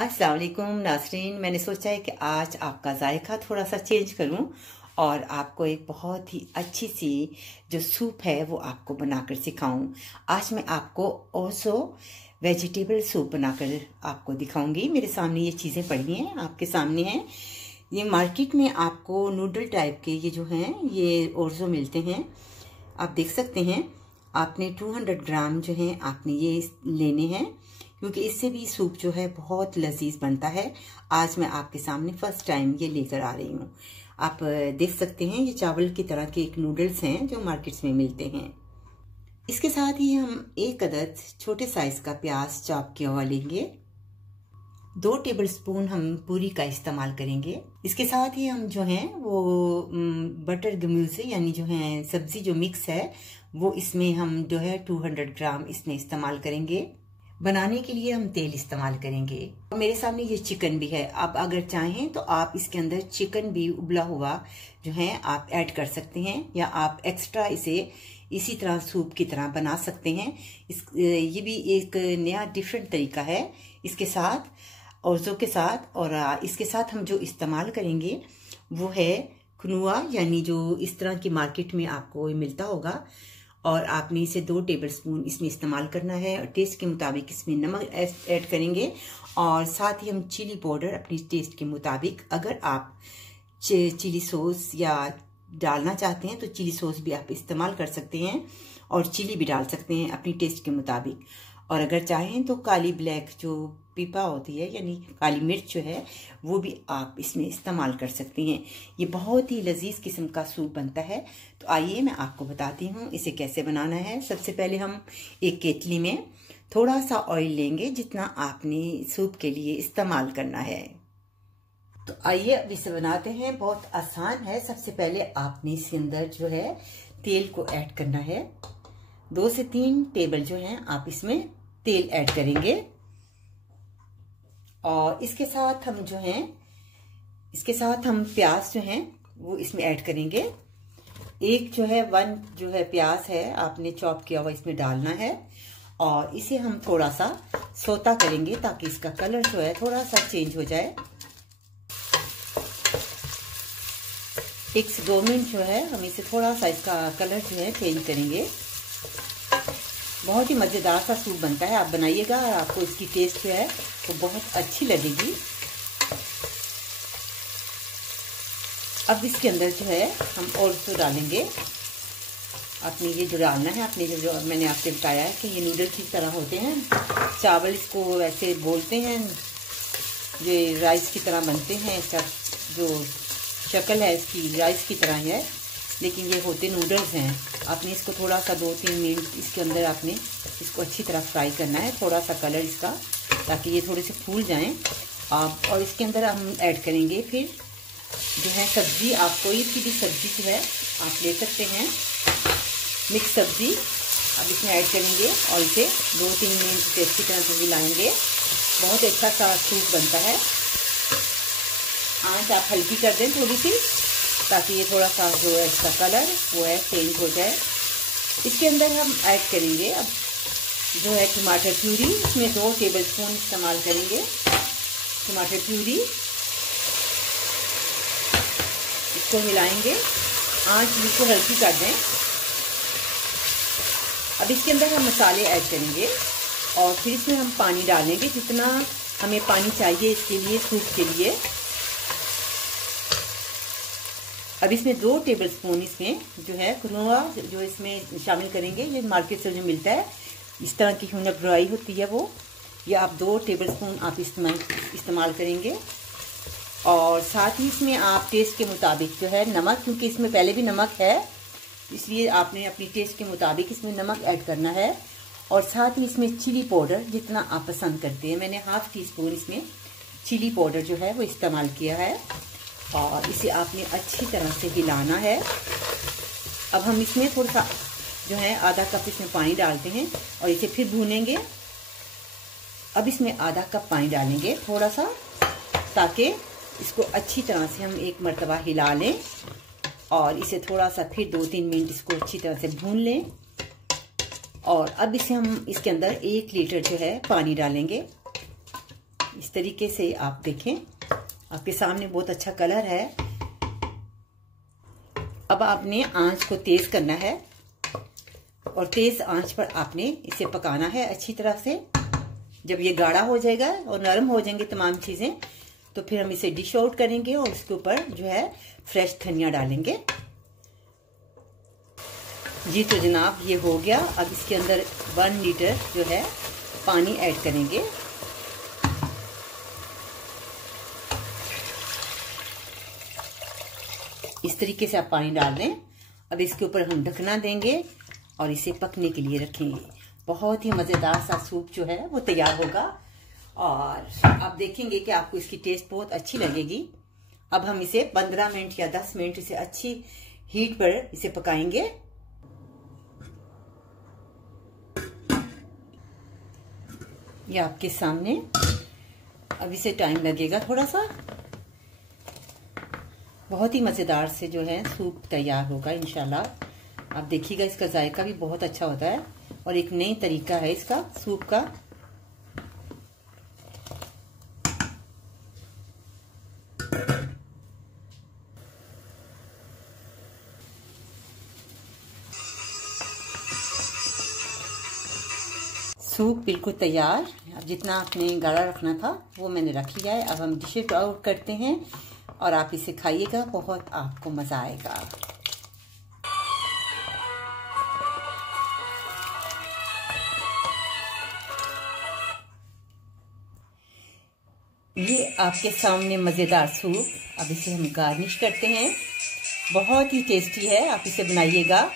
अस्सलाम वालेकुम नाज़रीन, मैंने सोचा है कि आज आपका जायका थोड़ा सा चेंज करूं और आपको एक बहुत ही अच्छी सी जो सूप है वो आपको बनाकर सिखाऊं। आज मैं आपको ओसो वेजिटेबल सूप बनाकर आपको दिखाऊंगी। मेरे सामने ये चीज़ें पड़ी हैं, आपके सामने हैं। ये मार्केट में आपको नूडल टाइप के ये जो हैं ये ओरजो मिलते हैं, आप देख सकते हैं। आपने 200 ग्राम जो है आपने ये लेने हैं, क्योंकि इससे भी सूप जो है बहुत लजीज बनता है। आज मैं आपके सामने फर्स्ट टाइम ये लेकर आ रही हूँ। आप देख सकते हैं ये चावल की तरह के एक नूडल्स हैं जो मार्केट्स में मिलते हैं। इसके साथ ही हम एक अदद छोटे साइज का प्याज चॉप किया हुआ लेंगे। 2 टेबलस्पून हम पूरी का इस्तेमाल करेंगे। इसके साथ ही हम जो हैं वो बटर गम्यूसे यानी जो है सब्जी जो मिक्स है वो इसमें हम जो है 200 ग्राम इसमें इस्तेमाल करेंगे। बनाने के लिए हम तेल इस्तेमाल करेंगे। मेरे सामने ये चिकन भी है। आप अगर चाहें तो आप इसके अंदर चिकन भी उबला हुआ जो है आप ऐड कर सकते हैं, या आप एक्स्ट्रा इसे इसी तरह सूप की तरह बना सकते हैं। ये भी एक नया डिफरेंट तरीका है। इसके साथ औरजों के साथ और इसके साथ हम जो इस्तेमाल करेंगे वो है कुनुआ, यानी जो इस तरह की मार्केट में आपको मिलता होगा। और आपने इसे 2 टेबलस्पून इसमें इस्तेमाल करना है और टेस्ट के मुताबिक इसमें नमक ऐड करेंगे। और साथ ही हम चिली पाउडर अपनी टेस्ट के मुताबिक, अगर आप चिली सॉस या डालना चाहते हैं तो चिली सॉस भी आप इस्तेमाल कर सकते हैं और चिली भी डाल सकते हैं अपनी टेस्ट के मुताबिक। और अगर चाहें तो काली ब्लैक जो पीपा होती है यानी काली मिर्च जो है वो भी आप इसमें इस्तेमाल कर सकती हैं। ये बहुत ही लजीज किस्म का सूप बनता है। तो आइए मैं आपको बताती हूँ इसे कैसे बनाना है। सबसे पहले हम एक केतली में थोड़ा सा ऑयल लेंगे जितना आपने सूप के लिए इस्तेमाल करना है। तो आइए अब इसे बनाते हैं। बहुत आसान है। सबसे पहले आपने इसके अंदर जो है तेल को ऐड करना है। 2 से 3 टेबल जो हैं आप इसमें तेल ऐड करेंगे। और इसके साथ हम जो हैं प्याज जो हैं वो इसमें ऐड करेंगे। एक जो है 1 जो है प्याज है आपने चॉप किया हुआ इसमें डालना है और इसे हम थोड़ा सा सोता करेंगे ताकि इसका कलर जो है थोड़ा सा चेंज हो जाए। 1 से 2 मिनट जो है हम इसे थोड़ा सा इसका कलर जो है चेंज करेंगे। बहुत ही मज़ेदार सा सूप बनता है। आप बनाइएगा और आपको इसकी टेस्ट जो है वो बहुत अच्छी लगेगी। अब इसके अंदर जो है हम और तो डालेंगे। आपने ये जो डालना है, आपने जो मैंने आपसे बताया है कि ये नूडल्स की तरह होते हैं। चावल इसको वैसे बोलते हैं, ये राइस की तरह बनते हैं। इसका जो शक्ल है इसकी राइस की तरह है, लेकिन ये होते नूडल्स हैं। आपने इसको थोड़ा सा 2-3 मिनट इसके अंदर आपने इसको अच्छी तरह फ्राई करना है, थोड़ा सा कलर इसका, ताकि ये थोड़े से फूल जाएं। और इसके अंदर हम ऐड करेंगे फिर जो है सब्ज़ी। आप कोई सी भी सब्ज़ी जो है आप ले सकते हैं, मिक्स सब्ज़ी अब इसमें ऐड करेंगे और इसे 2-3 मिनट अच्छी तरह से मिलाएंगे। बहुत अच्छा सा सूप बनता है। आंच आप हल्की कर दें थोड़ी सी, ताकि ये थोड़ा सा जो है इसका कलर वो है चेंज हो जाए। इसके अंदर हम ऐड करेंगे अब जो है टमाटर प्यूरी। इसमें 2 टेबलस्पून इस्तेमाल करेंगे टमाटर प्यूरी। इसको मिलाएंगे, आंच बिल्कुल हल्की कर दें। अब इसके अंदर हम मसाले ऐड करेंगे और फिर इसमें हम पानी डालेंगे जितना हमें पानी चाहिए इसके लिए, सूप के लिए। अब इसमें 2 टेबलस्पून इसमें जो है कुनुआ जो इसमें शामिल करेंगे। ये मार्केट से जो मिलता है इस तरह की ड्राई होती है वो, ये आप 2 टेबलस्पून आप इस्तेमाल करेंगे। और साथ ही इसमें आप टेस्ट के मुताबिक जो है नमक, क्योंकि इसमें पहले भी नमक है इसलिए आपने अपनी टेस्ट के मुताबिक इसमें नमक ऐड करना है। और साथ ही इसमें चिली पाउडर जितना आप पसंद करते हैं, मैंने ½ टीस्पून इसमें चिली पाउडर जो है वो इस्तेमाल किया है। और इसे आपने अच्छी तरह से हिलाना है। अब हम इसमें थोड़ा सा जो है आधा कप इसमें पानी डालते हैं और इसे फिर भूनेंगे। अब इसमें आधा कप पानी डालेंगे थोड़ा सा, ताकि इसको अच्छी तरह से हम एक मरतबा हिला लें और इसे थोड़ा सा फिर 2-3 मिनट इसको अच्छी तरह से भून लें। और अब इसे हम इसके अंदर 1 लीटर जो है पानी डालेंगे। इस तरीके से आप देखें, आपके सामने बहुत अच्छा कलर है। अब आपने आंच को तेज करना है और तेज आंच पर आपने इसे पकाना है अच्छी तरह से। जब ये गाढ़ा हो जाएगा और नरम हो जाएंगे तमाम चीजें, तो फिर हम इसे डिश आउट करेंगे और उसके ऊपर जो है फ्रेश धनिया डालेंगे। जी तो जनाब, ये हो गया। अब इसके अंदर 1 लीटर जो है पानी ऐड करेंगे। इस तरीके से आप पानी डाल दें। अब इसके ऊपर हम ढकना देंगे और इसे पकने के लिए रखेंगे। बहुत ही मजेदार सा सूप जो है वो तैयार होगा और आप देखेंगे कि आपको इसकी टेस्ट बहुत अच्छी लगेगी। अब हम इसे 15 मिनट या 10 मिनट इसे अच्छी हीट पर इसे पकाएंगे। ये आपके सामने, अब इसे टाइम लगेगा थोड़ा सा। बहुत ही मजेदार से जो है सूप तैयार होगा इंशाल्लाह। आप देखिएगा, इसका जायका भी बहुत अच्छा होता है और एक नई तरीका है इसका सूप का। सूप बिल्कुल तैयार। अब जितना आपने गाढ़ा रखना था वो मैंने रख लिया है। अब हम डिश आउट करते हैं और आप इसे खाइएगा, बहुत आपको मजा आएगा। ये आपके सामने मजेदार सूप। अब इसे हम गार्निश करते हैं। बहुत ही टेस्टी है, आप इसे बनाइएगा।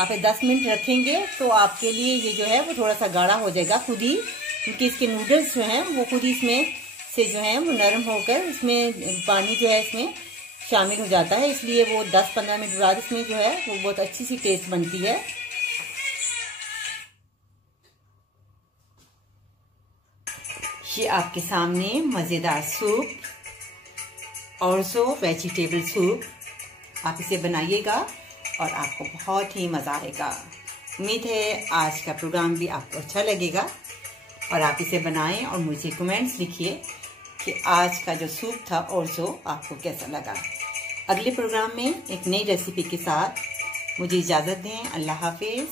आप 10 मिनट रखेंगे तो आपके लिए ये जो है वो थोड़ा सा गाढ़ा हो जाएगा खुद ही, क्योंकि इसके नूडल्स जो हैं वो खुद ही इसमें से जो है वो नरम होकर इसमें पानी जो है इसमें शामिल हो जाता है। इसलिए वो 10-15 मिनट बाद इसमें जो है वो बहुत अच्छी सी टेस्ट बनती है। ये आपके सामने मजेदार सूप और वेजिटेबल सूप। आप इसे बनाइएगा और आपको बहुत ही मजा आएगा। उम्मीद है आज का प्रोग्राम भी आपको अच्छा लगेगा और आप इसे बनाएं और मुझे कमेंट्स लिखिए कि आज का जो सूप था आपको कैसा लगा। अगले प्रोग्राम में एक नई रेसिपी के साथ मुझे इजाजत दें। अल्लाह हाफिज।